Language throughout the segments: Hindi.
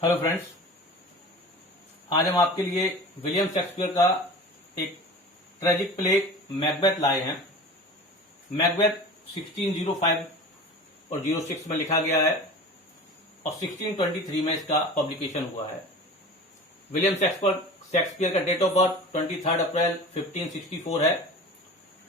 हेलो फ्रेंड्स, आज हम आपके लिए विलियम शेक्सपियर का एक ट्रेजिक प्ले मैकबेथ लाए हैं। मैकबेथ 1605 और 06 में लिखा गया है और 1623 में इसका पब्लिकेशन हुआ है। विलियम शेक्सपियर का डेट ऑफ बर्थ 23 अप्रैल 1564 है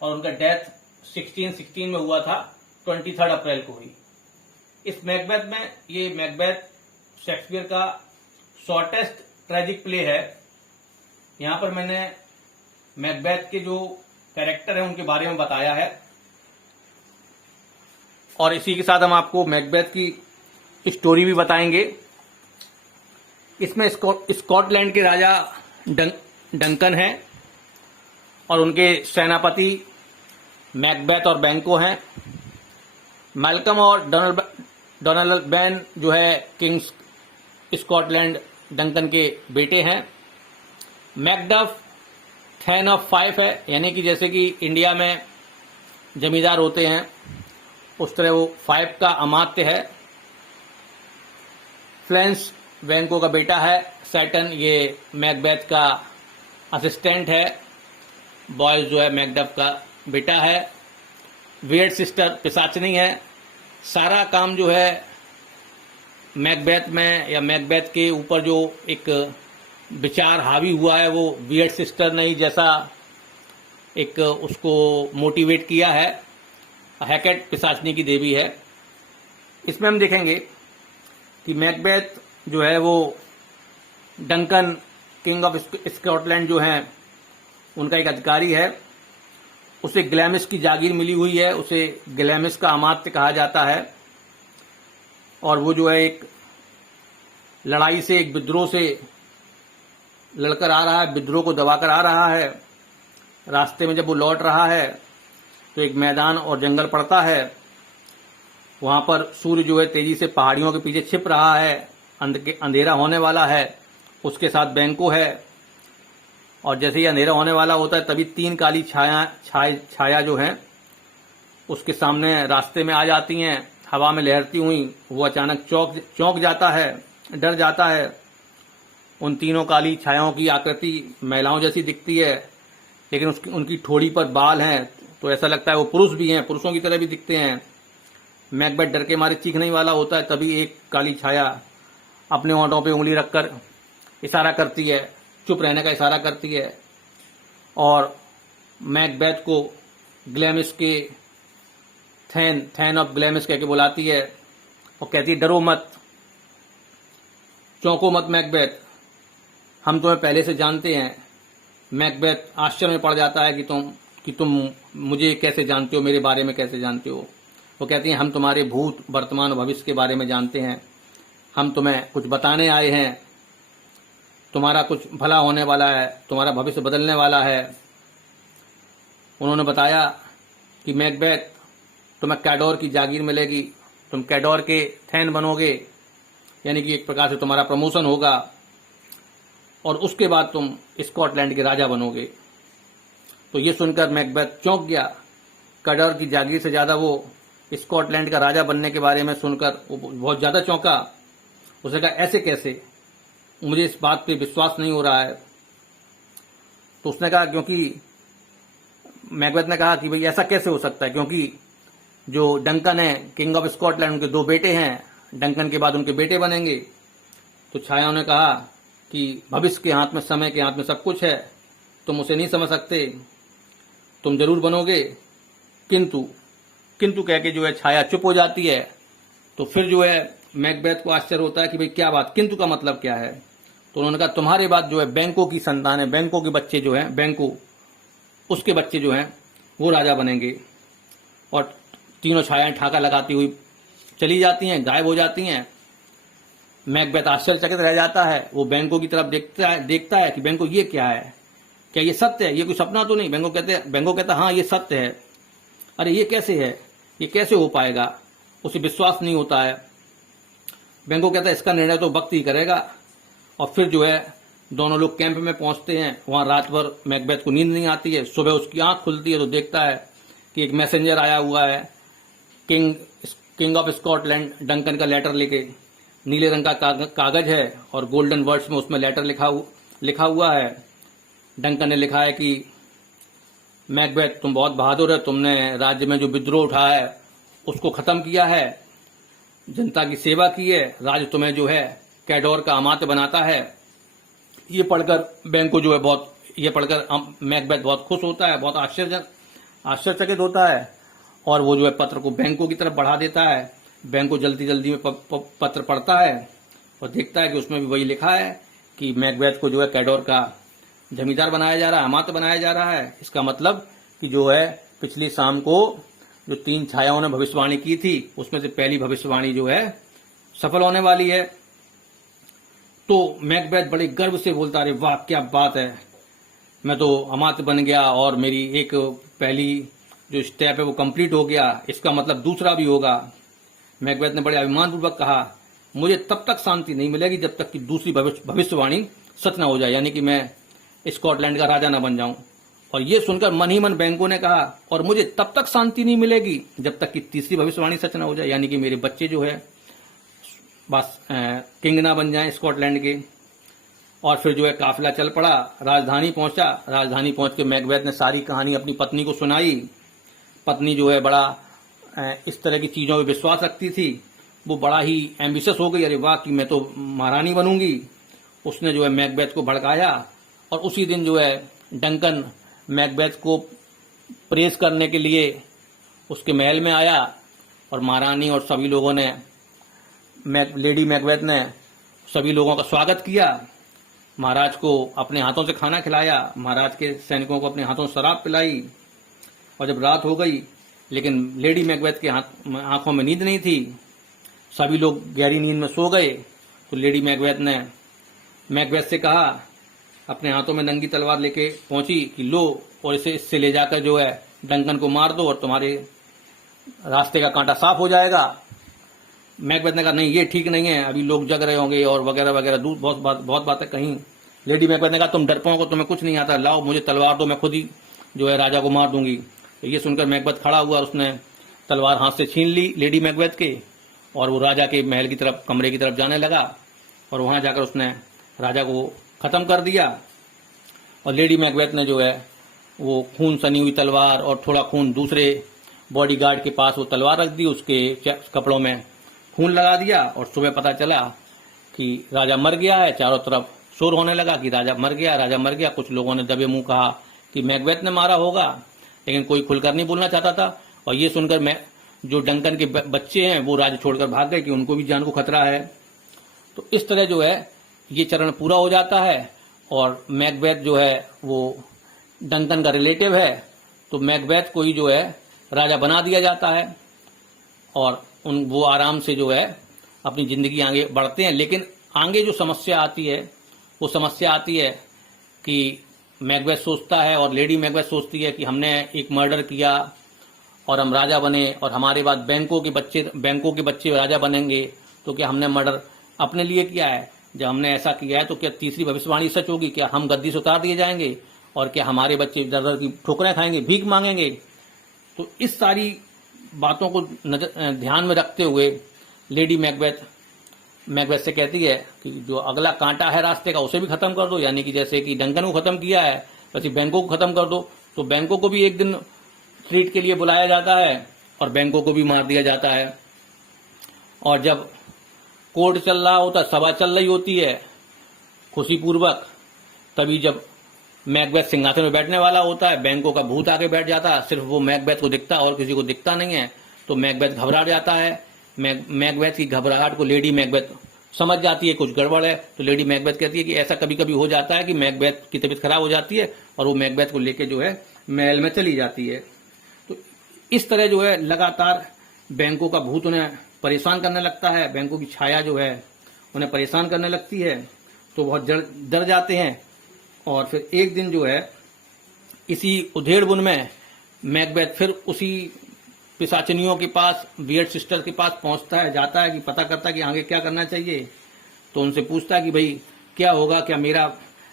और उनका डेथ 1616 में हुआ था, 23 अप्रैल को हुई। इस मैकबेथ में ये मैकबेथ शेक्सपियर का शॉर्टेस्ट ट्रेजिक प्ले है। यहां पर मैंने मैकबेथ के जो कैरेक्टर हैं उनके बारे में बताया है और इसी के साथ हम आपको मैकबेथ की स्टोरी भी बताएंगे। इसमें स्कॉटलैंड के राजा डंकन हैं और उनके सेनापति मैकबेथ और बैंको हैं। मैल्कम और डोनाल्ड बैन जो है किंग्स स्कॉटलैंड डंकन के बेटे हैं। मैकडफ थैन ऑफ फाइफ है, यानी कि जैसे कि इंडिया में जमींदार होते हैं उस तरह वो फाइव का अमात्य है। फ्लेंस बैंको का बेटा है। सैटन ये मैकबेथ का असिस्टेंट है। बॉयज जो है मैकडफ का बेटा है। वियर्ड सिस्टर पिशाचनी है। सारा काम जो है मैकबेथ में या मैकबेथ के ऊपर जो एक विचार हावी हुआ है वो वियर्ड सिस्टर ने ही जैसा एक उसको मोटिवेट किया है। हैकेट पिशाचनी की देवी है। इसमें हम देखेंगे कि मैकबेथ जो है वो डंकन किंग ऑफ स्कॉटलैंड जो हैं उनका एक अधिकारी है। उसे ग्लैमिस की जागीर मिली हुई है। उसे ग्लैमिस का अमात्य कहा जाता है और वो जो है एक लड़ाई से, एक विद्रोह से लड़कर आ रहा है, विद्रोह को दबाकर आ रहा है। रास्ते में जब वो लौट रहा है तो एक मैदान और जंगल पड़ता है। वहां पर सूर्य जो है तेजी से पहाड़ियों के पीछे छिप रहा है, अंधेरा होने वाला है। उसके साथ बैंको है और जैसे ही अंधेरा होने वाला होता है तभी तीन काली छाया जो है उसके सामने रास्ते में आ जाती हैं, हवा में लहरती हुई। वो अचानक चौंक जाता है, डर जाता है। उन तीनों काली छायाओं की आकृति महिलाओं जैसी दिखती है, लेकिन उनकी ठोड़ी पर बाल हैं तो ऐसा लगता है वो पुरुष भी हैं, पुरुषों की तरह भी दिखते हैं। मैकबेथ डर के मारे चीखने ही वाला होता है, तभी एक काली छाया अपने होंठों पे उंगली रखकर इशारा करती है, चुप रहने का इशारा करती है और मैकबेथ को ग्लैमिस के थैन ऑफ ग्लैमिस कह के बुलाती है और कहती है, डरो मत, चौंको मत मैकबेथ, हम तुम्हें पहले से जानते हैं। मैकबेथ आश्चर्य में पड़ जाता है कि तुम मुझे कैसे जानते हो, मेरे बारे में कैसे जानते हो। वो कहती हैं, हम तुम्हारे भूत, वर्तमान और भविष्य के बारे में जानते हैं। हम तुम्हें कुछ बताने आए हैं। तुम्हारा कुछ भला होने वाला है, तुम्हारा भविष्य बदलने वाला है। उन्होंने बताया कि मैकबेथ, तुम्हें कैडोर की जागीर मिलेगी, तुम कैडोर के थैन बनोगे, यानी कि एक प्रकार से तुम्हारा प्रमोशन होगा और उसके बाद तुम स्कॉटलैंड के राजा बनोगे। तो ये सुनकर मैकबेथ चौंक गया। कैडोर की जागीर से ज्यादा वो स्कॉटलैंड का राजा बनने के बारे में सुनकर वो बहुत ज्यादा चौंका। उसने कहा, ऐसे कैसे, मुझे इस बात पे विश्वास नहीं हो रहा है। तो उसने कहा, क्योंकि मैकबेथ ने कहा कि भाई ऐसा कैसे हो सकता है, क्योंकि जो डंकन है किंग ऑफ स्कॉटलैंड, उनके दो बेटे हैं, डंकन के बाद उनके बेटे बनेंगे। तो छायाओं ने कहा कि भविष्य के हाथ में, समय के हाथ में सब कुछ है, तुम उसे नहीं समझ सकते, तुम जरूर बनोगे। किंतु कह के जो है छाया चुप हो जाती है। तो फिर जो है मैकबेथ को आश्चर्य होता है कि भाई क्या बात, किंतु का मतलब क्या है। तो उन्होंने कहा, तुम्हारे बाद जो है बैंको की संतान है, बैंको के बच्चे जो हैं, बैंको उसके बच्चे जो हैं वो राजा बनेंगे। और तीनों छायाएं ठाका लगाती हुई चली जाती हैं, गायब हो जाती हैं। मैकबेथ आश्चर्यचकित रह जाता है। वो बैंको की तरफ देखता है कि बैंको ये क्या है, क्या ये सत्य है, ये कोई सपना तो नहीं। बैंको कहता हाँ ये सत्य है। अरे ये कैसे है, ये कैसे हो पाएगा, उसे विश्वास नहीं होता है। बैंको कहता है इसका निर्णय तो वक्त ही करेगा। और फिर जो है दोनों लोग कैंप में पहुंचते हैं। वहां रात भर मैकबेथ को नींद नहीं आती है। सुबह उसकी आंख खुलती है तो देखता है कि एक मैसेंजर आया हुआ है किंग ऑफ स्कॉटलैंड डंकन का लेटर लेके। नीले रंग का कागज है और गोल्डन वर्ड्स में उसमें लेटर लिखा हुआ है। डंकन ने लिखा है कि मैकबेथ तुम बहुत बहादुर है, तुमने राज्य में जो विद्रोह उठाया है उसको खत्म किया है, जनता की सेवा की है, राज्य तुम्हें जो है कैडोर का अमात्य बनाता है। ये पढ़कर बैंको जो है ये पढ़कर मैकबेथ बहुत खुश होता है, बहुत आश्चर्यचकित होता है और वो जो है पत्र को बैंको की तरफ बढ़ा देता है। बैंको जल्दी जल्दी में पत्र पढ़ता है और देखता है कि उसमें भी वही लिखा है कि मैकबेथ को जो है कैडोर का जमींदार बनाया जा रहा है, अमात्य बनाया जा रहा है। इसका मतलब कि जो है पिछली शाम को जो 3 छायाओं ने भविष्यवाणी की थी उसमें से पहली भविष्यवाणी जो है सफल होने वाली है। तो मैकबेथ बड़े गर्व से बोलता, अरे वाह क्या बात है, मैं तो अमात्य बन गया और मेरी एक पहली जो स्टेप है वो कंप्लीट हो गया, इसका मतलब दूसरा भी होगा। मैकबेथ ने बड़े अभिमानपूर्वक कहा, मुझे तब तक शांति नहीं मिलेगी जब तक कि दूसरी भविष्यवाणी सच न हो जाए, यानी कि मैं स्कॉटलैंड का राजा न बन जाऊं। और ये सुनकर मन ही मन बैंको ने कहा, और मुझे तब तक शांति नहीं मिलेगी जब तक कि तीसरी भविष्यवाणी सच न हो जाए, यानी कि मेरे बच्चे जो है बस किंग ना बन जाएं स्कॉटलैंड के। और फिर जो है काफिला चल पड़ा, राजधानी पहुंचा। राजधानी पहुंच के मैकबेथ ने सारी कहानी अपनी पत्नी को सुनाई। पत्नी जो है बड़ा इस तरह की चीजों में विश्वास रखती थी, वो बड़ा ही एम्बिशियस हो गई, अरे वाह कि मैं तो महारानी बनूंगी। उसने जो है मैकबेथ को भड़काया और उसी दिन जो है डंकन मैकबेथ को प्रेज करने के लिए उसके महल में आया और महारानी और सभी लोगों ने लेडी मैकबेथ ने सभी लोगों का स्वागत किया। महाराज को अपने हाथों से खाना खिलाया, महाराज के सैनिकों को अपने हाथों से शराब पिलाई। और जब रात हो गई लेकिन लेडी मैकबेथ के आंखों में नींद नहीं थी, सभी लोग गहरी नींद में सो गए, तो लेडी मैकबेथ ने मैकबेथ से कहा, अपने हाथों में नंगी तलवार लेके पहुंची कि लो और इससे ले जाकर जो है डंकन को मार दो और तुम्हारे रास्ते का कांटा साफ हो जाएगा। मैकबेथ ने कहा, नहीं ये ठीक नहीं है, अभी लोग जग रहे होंगे और वगैरह वगैरह बहुत बातें कहीं। लेडी मैकबेथ ने कहा, तुम डरपों को, तुम्हें कुछ नहीं आता, लाओ मुझे तलवार दो, मैं खुद ही जो है राजा को मार दूंगी। तो ये सुनकर मैकबेथ खड़ा हुआ और उसने तलवार हाथ से छीन ली लेडी मैकबेथ के और वो राजा के महल की तरफ, कमरे की तरफ जाने लगा और वहां जाकर उसने राजा को खत्म कर दिया। और लेडी मैकबेथ ने जो है वो खून सनी हुई तलवार और थोड़ा खून दूसरे बॉडीगार्ड के पास वो तलवार रख दी, उसके कपड़ों में खून लगा दिया और सुबह पता चला कि राजा मर गया है। चारों तरफ शोर होने लगा कि राजा मर गया, राजा मर गया। कुछ लोगों ने दबे मुंह कहा कि मैकबेथ ने मारा होगा, लेकिन कोई खुलकर नहीं बोलना चाहता था। और ये सुनकर मैं जो डंकन के बच्चे हैं वो राज्य छोड़कर भाग गए कि उनको भी जान को खतरा है। तो इस तरह जो है ये चरण पूरा हो जाता है और मैकबेथ जो है वो डंकन का रिलेटिव है, तो मैकबेथ को ही जो है राजा बना दिया जाता है और वो आराम से जो है अपनी जिंदगी आगे बढ़ते हैं। लेकिन आगे जो समस्या आती है वो समस्या आती है कि मैकबेथ सोचता है और लेडी मैकबेथ सोचती है कि हमने एक मर्डर किया और हम राजा बने और हमारे बाद बैंकों के बच्चे राजा बनेंगे, तो क्या हमने मर्डर अपने लिए किया है? जब हमने ऐसा किया है तो क्या तीसरी भविष्यवाणी सच होगी? क्या हम गद्दी से उतार दिए जाएंगे और क्या हमारे बच्चे दर दर की ठोकरें खाएंगे, भीख मांगेंगे? तो इस सारी बातों को ध्यान में रखते हुए लेडी मैकबेथ से कहती है कि जो अगला कांटा है रास्ते का उसे भी खत्म कर दो, यानी कि जैसे कि डंकन को खत्म किया है वैसे बैंकों को खत्म कर दो। तो बैंकों को भी एक दिन ट्रीट के लिए बुलाया जाता है और बैंकों को भी मार दिया जाता है। और जब कोर्ट चल रहा होता, सभा चल रही होती है खुशीपूर्वक, तभी जब मैकबेथ सिंहासन में बैठने वाला होता है, बैंकों का भूत आके बैठ जाता है। सिर्फ वो मैकबेथ को दिखता है और किसी को दिखता नहीं है। तो मैकबेथ घबरा जाता है। मैकबेथ की घबराहट को लेडी मैकबेथ समझ जाती है कुछ गड़बड़ है। तो लेडी मैकबेथ कहती है कि ऐसा कभी कभी हो जाता है कि मैकबेथ की तबीयत खराब हो जाती है और वो मैकबेथ को लेके जो है महल में चली जाती है। तो इस तरह जो है लगातार बैंकों का भूत उन्हें परेशान करने लगता है, बैंकों की छाया जो है उन्हें परेशान करने लगती है। तो बहुत डर जाते हैं। और फिर एक दिन जो है इसी उधेड़बुन में मैकबेथ फिर उसी पिशाचिनियों के पास, वियर्ड सिस्टर के पास पहुंचता है, जाता है कि पता करता है कि आगे क्या करना चाहिए। तो उनसे पूछता है कि भाई क्या होगा, क्या मेरा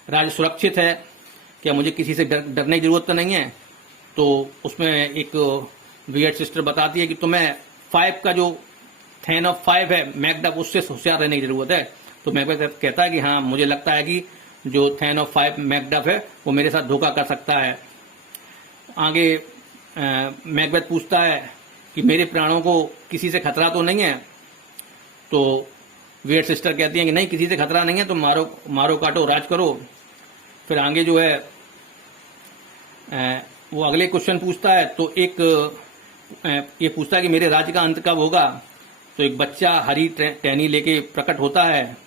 राज्य सुरक्षित है, क्या मुझे किसी से डरने की जरूरत तो नहीं है? तो उसमें एक वियर्ड सिस्टर बताती है कि तुम्हें 5 का जो 10 of 5 है मैकडफ, उससे होशियार रहने की जरूरत है। तो मैकबेथ कहता है कि हाँ मुझे लगता है कि जो 10 of 5 मैकडफ है वो मेरे साथ धोखा कर सकता है। आगे मैकबेथ पूछता है कि मेरे प्राणों को किसी से खतरा तो नहीं है। तो वियर्ड सिस्टर कहती है कि नहीं, किसी से खतरा नहीं है, तो मारो मारो काटो राज करो। फिर आगे जो है वो अगले क्वेश्चन पूछता है। तो एक ये पूछता है कि मेरे राज्य का अंत कब होगा। तो एक बच्चा हरी टहनी लेके प्रकट होता है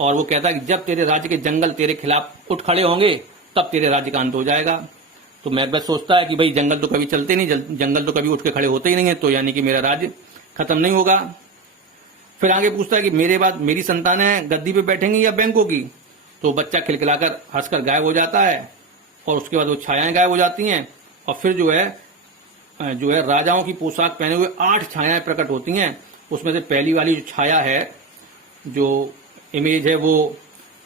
और वो कहता है कि जब तेरे राज्य के जंगल तेरे खिलाफ उठ खड़े होंगे तब तेरे राज्य का अंत हो जाएगा। तो मैकबेथ सोचता है कि भाई जंगल तो कभी चलते नहीं, जंगल तो कभी उठ के खड़े होते ही नहीं है, तो यानी कि मेरा राज्य खत्म नहीं होगा। फिर आगे पूछता है कि मेरे बाद मेरी संतानें गद्दी पे बैठेंगी या बैंकों की। तो बच्चा खिलखिलाकर हंसकर गायब हो जाता है और उसके बाद वो छायाएं गायब हो जाती हैं और फिर जो है राजाओं की पोशाक पहने हुए 8 छायाएं प्रकट होती हैं। उसमें से पहली वाली जो छाया है, जो इमेज है, वो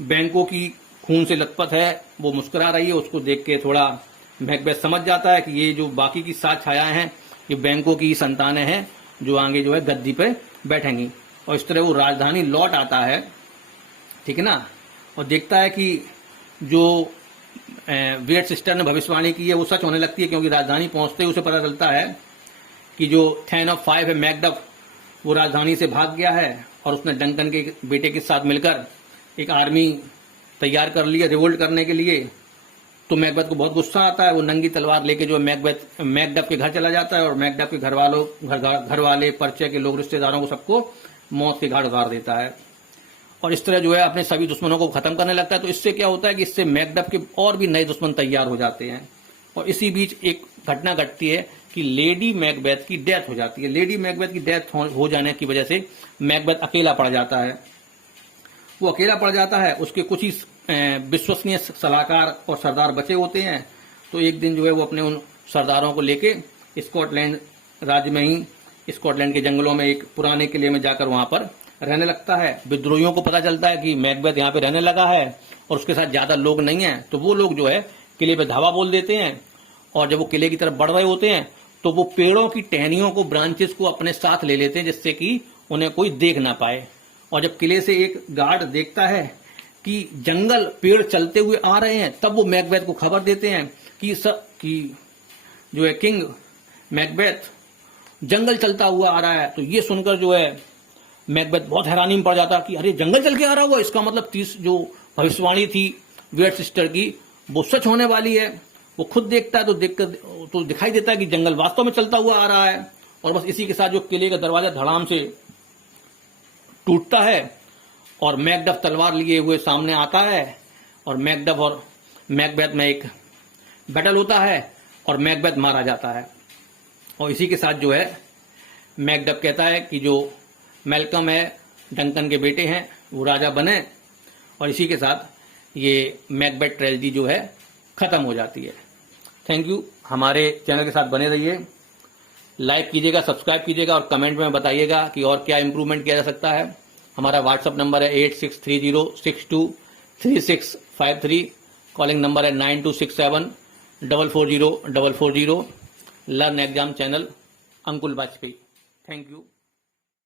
बैंकों की खून से लथपथ है, वो मुस्कुरा रही है। उसको देख के थोड़ा मैकबेथ समझ जाता है कि ये जो बाकी की 7 छायाएं हैं ये बैंकों की संतानें हैं जो आगे जो है गद्दी पे बैठेंगी। और इस तरह वो राजधानी लौट आता है, ठीक है ना, और देखता है कि जो वियर्ड सिस्टर ने भविष्यवाणी की है वो सच होने लगती है, क्योंकि राजधानी पहुंचते ही उसे पता चलता है कि जो 10 of 5 है मैकडफ वो राजधानी से भाग गया है और उसने डंकन के बेटे के साथ मिलकर एक आर्मी तैयार कर ली है रिवोल्ट करने के लिए। तो मैकबेथ को बहुत गुस्सा आता है, वो नंगी तलवार लेके जो मैकडफ के घर चला जाता है और मैकडफ के घर वाले परिचय के लोग, रिश्तेदारों को, सबको मौत के घाट उतार देता है और इस तरह जो है अपने सभी दुश्मनों को खत्म करने लगता है। तो इससे क्या होता है कि इससे मैकडफ के और भी नए दुश्मन तैयार हो जाते हैं। और इसी बीच एक घटना घटती है कि लेडी मैकबेथ की डेथ हो जाती है। लेडी मैकबेथ की डेथ हो जाने की वजह से मैकबेथ अकेला पड़ जाता है। वो अकेला पड़ जाता है, उसके कुछ ही विश्वसनीय सलाहकार और सरदार बचे होते हैं। तो एक दिन जो है वो अपने उन सरदारों को लेके स्कॉटलैंड राज्य में ही, स्कॉटलैंड के जंगलों में एक पुराने किले में जाकर वहां पर रहने लगता है। विद्रोहियों को पता चलता है कि मैकबेथ यहाँ पे रहने लगा है और उसके साथ ज्यादा लोग नहीं है, तो वो लोग जो है किले पे धावा बोल देते हैं। और जब वो किले की तरफ बढ़ रहे होते हैं तो वो पेड़ों की टहनियों को, ब्रांचेस को अपने साथ ले लेते हैं जिससे कि उन्हें कोई देख ना पाए। और जब किले से एक गार्ड देखता है कि जंगल पेड़ चलते हुए आ रहे हैं, तब वो मैकबेथ को खबर देते हैं कि जो है किंग मैकबेथ जंगल चलता हुआ आ रहा है। तो ये सुनकर जो है मैकबेथ बहुत हैरानी में पड़ जाता कि अरे जंगल चल के आ रहा हुआ, इसका मतलब 30 जो भविष्यवाणी थी वियर्ड सिस्टर की वो सच होने वाली है। वो खुद देखता है तो दिखाई देता है कि जंगल वास्तव में चलता हुआ आ रहा है। और बस इसी के साथ जो किले का दरवाजा धड़ाम से टूटता है और मैकडफ तलवार लिए हुए सामने आता है और मैकडफ और मैकबेथ में एक बैटल होता है और मैकबेथ मारा जाता है। और इसी के साथ जो है मैकडफ कहता है कि जो मैल्कम है, डंकन के बेटे हैं, वो राजा बने। और इसी के साथ ये मैकबेथ ट्रेजेडी जो है खत्म हो जाती है। Thank you. हमारे चैनल के साथ बने रहिए, लाइक कीजिएगा, सब्सक्राइब कीजिएगा और कमेंट में बताइएगा कि और क्या इंप्रूवमेंट किया जा सकता है। हमारा व्हाट्सएप नंबर है 8630623653, कॉलिंग नंबर है 9267440440। Learn exam channel Ankul Vajpayee. Thank you.